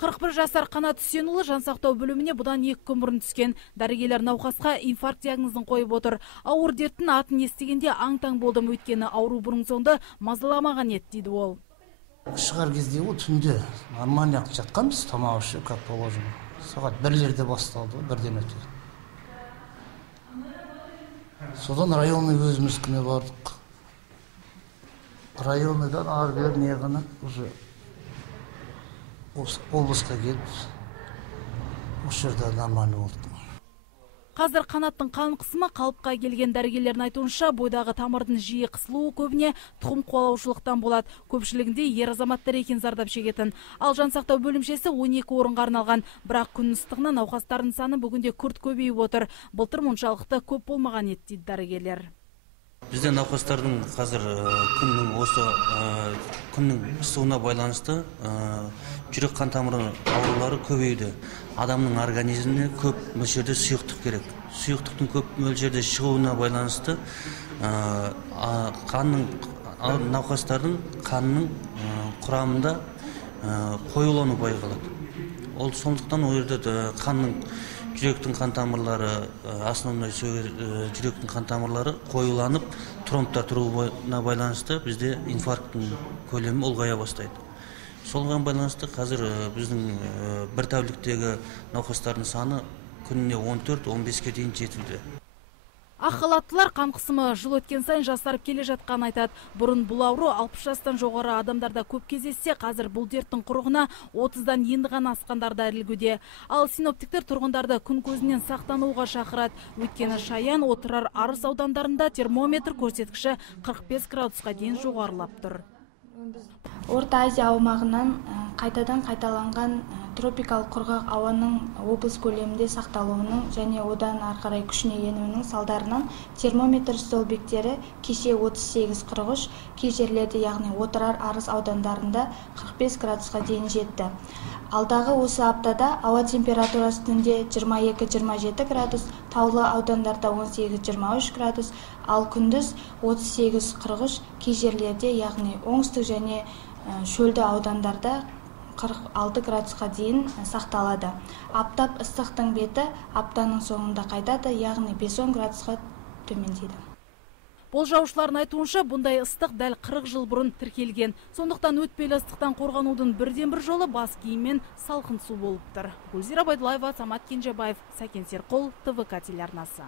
41 жасар Қанат Үсенұлы жансақтау бөліміне бұдан 2 күн бұрын түскен. Дәрігерлер науқасқа инфаркт диагнозын қойып отыр. Ауыр дерттің атын естігенде аң-таң болдым, өйткені ауру бұрын соңды мазаламаған еді, дейді ол. Шығар кезде ол түнде нормально жатқанбыз, тамақ ішіп, как положено. Сағат 1-лерде басталды, 1-ден өтеді. Содан районный өзімізкіне бардық. Районныйдан ары-бері неғана уже облысқа келіп, осы жерде нормально болды. Қазір Қанаттың қан қысымы қалыпқа келген. Дәрігерлердің айтуынша, бойдағы тамырдың жиі қысылуы көбіне тұқым қуалаушылықтан болады. Көпшілігінде ер азаматтар екен зардап шегетін. Ал жансақтау бөлімшесі 12 орынға арналған. Бірақ күн ыстығына науқастардың саны бүгінде күрт көбейіп отыр. Былтыр мұншалықты көп болмаған еді, дейді дәрігерлер. Бізде науқастардың қазір күннің ысуына байланысты жүрек қан тамыры аурулары көбейді. Адамның организміне көп мөлшерде сұйықтық керек. Сұйықтықтың көп мөлшерде шығуына байланысты науқастардың қанның құрамында қоюлану байқалады. Ол сондықтан ол жерде қанның жүректің қан тамырлары, основной жүректің қан тамырлары қоюланып, тромбтар тұруына байланысты бізде инфаркттың көлемі ұлғая бастайды. Солған байланысты қазір біздің бір тәуліктегі науқастардың саны күніне 14-15-ке дейін жетуде. Ақ халаттылар қан қысымы жыл өткен сайын жасарып келе жатқан айтады. Бұрын бұл ауру 60 жастан жоғары адамдарда көп кездессе, қазір бұл дерттің құрығына 30-дан енді ғана асқандарда ілігуде. Ал синоптиктер тұрғындарды күн көзінен сақтануға шақырады. Өйткені Шаян, Отырар, Арыс аудандарында термометр көрсеткіші 45 градусқа дейін жоғарылап тұр. Орта Азия аумағынан қайтадан қайталанған тропикалық құрғақ ауаның облыс көлемінде сақталуының және одан ары қарай күшіне енуінің салдарынан термометр столбиктері кеше 38-43, кей жерлерде, яғни Отырар, Арыс аудандарында 45 градусқа дейін жетті. Алдағы осы аптада ауа температурасы түнде 22-27 градус, таулы аудандарда 18-23 градус, ал күндіз 38-43, кей жерлерде, яғни оңтүстік және шөлді аудандарда 46 градусқа дейін сақталады. Аптап ыстықтың беті аптаның соңында қайтады, яғни 5-10 градусқа төмендейді. Болжаушылардың айтуынша, бұндай ыстық дәл 40 жыл бұрын тіркелген. Сондықтан өтпелі ыстықтан қорғанудың бірден-бір жолы бас киім мен салқын су болып тұр. Гүлзира Байдуллаева, Самат Кенжебаев, Сәкен Серқұл, ТВК телеарнасы.